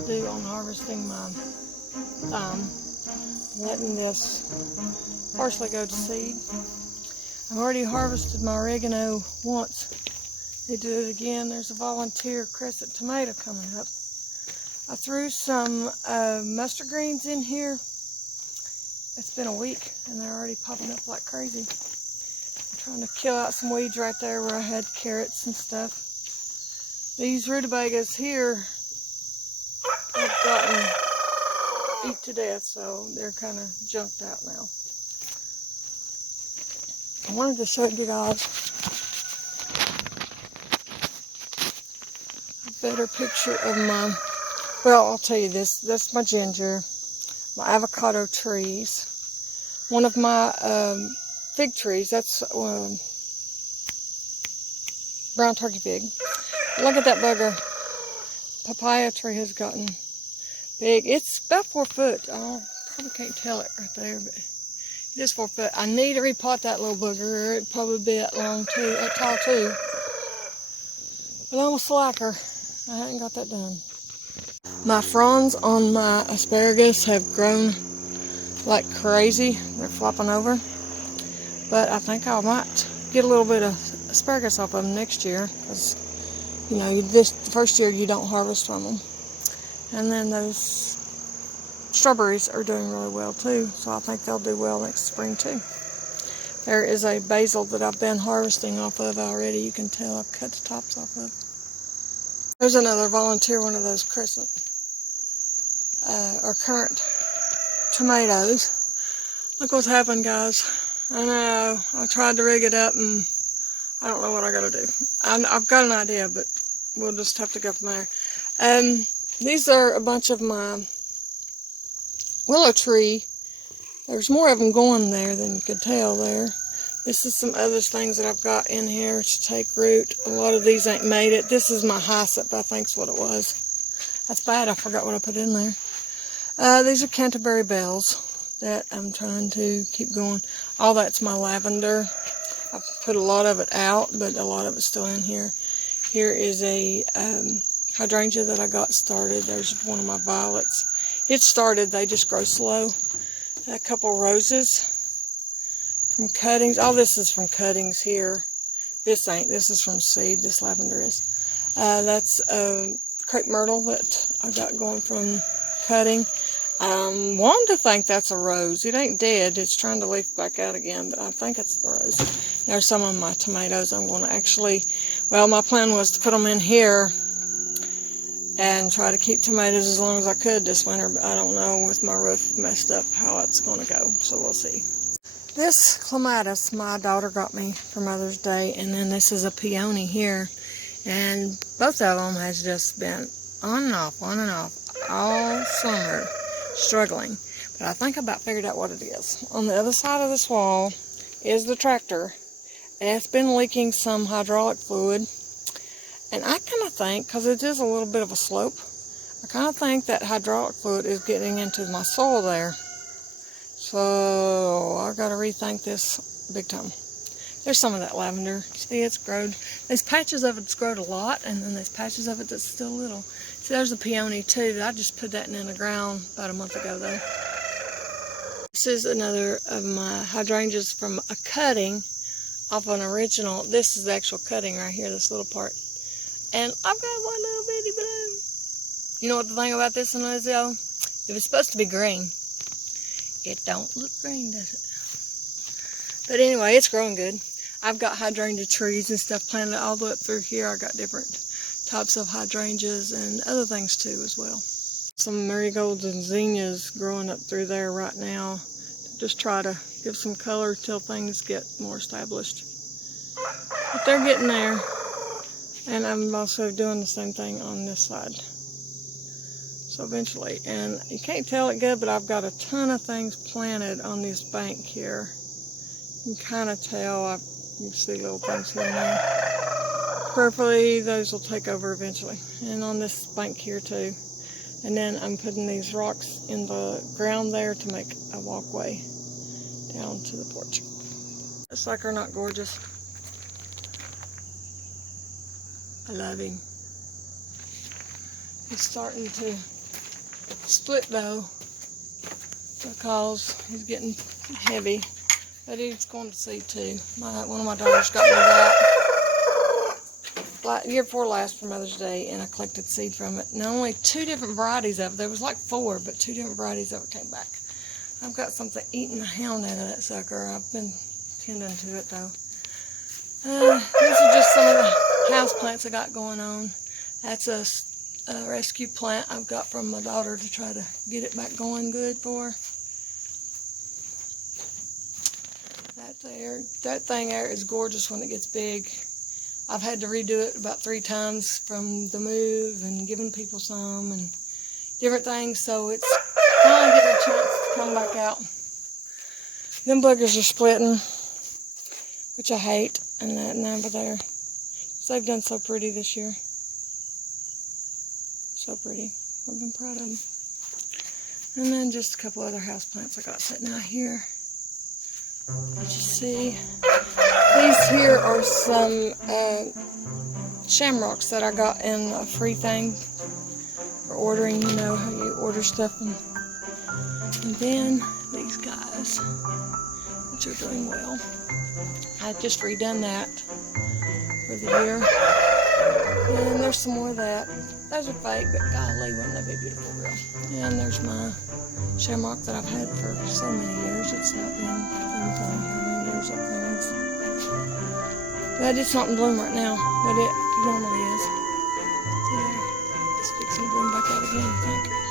to do on harvesting my thyme. Letting this partially go to seed. I've already harvested my oregano once. They do it again. There's a volunteer crescent tomato coming up. I threw some mustard greens in here. It's been a week and they're already popping up like crazy. I'm trying to kill out some weeds right there where I had carrots and stuff. These rutabagas here have gotten eat to death, so they're kind of junked out now. I wanted to show you guys a better picture of my, well, I'll tell you this, that's my ginger, my avocado trees, one of my fig trees, that's brown turkey fig. Look at that bugger. Papaya tree has gotten big. It's about 4 foot. I probably can't tell it right there, but it is 4 foot. I need to repot that little booger. It'd probably be that long too, that tall too. But I'm a slacker. I haven't got that done. My fronds on my asparagus have grown like crazy. They're flopping over. But I think I might get a little bit of asparagus off of them next year, because you know, the first year you don't harvest from them. And then those strawberries are doing really well too, so I think they'll do well next spring too. There is a basil that I've been harvesting off of already. You can tell I've cut the tops off of. There's another volunteer, one of those crescent or currant tomatoes. Look what's happened, guys. I know, I tried to rig it up and I don't know what I gotta do. I've got an idea, but we'll just have to go from there. These are a bunch of my willow tree. There's more of them going there than you can tell there. This is some other things that I've got in here to take root. A lot of these ain't made it. This is my hyssop, I think's what it was. That's bad, I forgot what I put in there. These are Canterbury bells that I'm trying to keep going. All that's my lavender. I've put a lot of it out, but a lot of it's still in here. Here is a hydrangea that I got started. There's one of my violets. It started, they just grow slow. A couple roses from cuttings. All this is from cuttings here. This ain't, this is from seed, this lavender is. That's crepe myrtle that I got going from cutting. I'm wanting to think that's a rose. It ain't dead. It's trying to leaf back out again, but I think it's the rose. There's some of my tomatoes I'm going to actually, well, my plan was to put them in here and try to keep tomatoes as long as I could this winter, but I don't know with my roof messed up how it's going to go, so we'll see. This clematis my daughter got me for Mother's Day, and then this is a peony here, and both of them has just been on and off all summer, struggling. But I think I about figured out what it is. On the other side of this wall is the tractor, and it's been leaking some hydraulic fluid. And I kind of think, because it is a little bit of a slope, I kind of think that hydraulic fluid is getting into my soil there. So I got to rethink this big time. There's some of that lavender. See, it's growed. There's patches of it's growed a lot, and then there's patches of it that's still little. See, there's a peony too. I just put that in the ground about a month ago though. This is another of my hydrangeas from a cutting off an original. This is the actual cutting right here, this little part. And I've got one little bitty bloom. You know what the thing about this one is, though? If it's supposed to be green, it don't look green, does it? But anyway, it's growing good. I've got hydrangea trees and stuff planted all the way up through here. I got different types of hydrangeas and other things too as well. Some marigolds and zinnias growing up through there right now. Just try to give some color till things get more established. But they're getting there. And I'm also doing the same thing on this side. So eventually, and you can't tell it good, but I've got a ton of things planted on this bank here. You can kind of tell, you see little things here and there. Prayerfully, those will take over eventually. And on this bank here too. And then I'm putting these rocks in the ground there to make a walkway down to the porch. It's like they're not gorgeous. I love him. He's starting to split though, because he's getting heavy. But he's going to seed too. One of my daughters got me that year before last for Mother's Day, and I collected seed from it. Now only 2 different varieties of it. There was like 4, but 2 different varieties of it came back. I've got something eating the hound out of that sucker. I've been tending to it though. These are just some of the house plants I got going on. That's a rescue plant I've got from my daughter to try to get it back going good for her. That thing there is gorgeous when it gets big. I've had to redo it about 3 times from the move and giving people some and different things, so it's finally getting a chance to come back out. Them buggers are splitting, which I hate, and that and over there. So they've done so pretty this year. So pretty. I've been proud of them. And then just a couple other houseplants I got sitting out here. As you see, these here are some shamrocks that I got in a free thing for ordering. You know how you order stuff. And then these guys, which are doing well. I just redone that for the year. And there's some more of that. Those are fake, but golly, wouldn't they be beautiful, real? And there's my shamrock that I've had for so many years. It's not been how many years that thing is. But it's not in bloom right now, but it normally is. So yeah, it's fixing to bloom back out again, I think.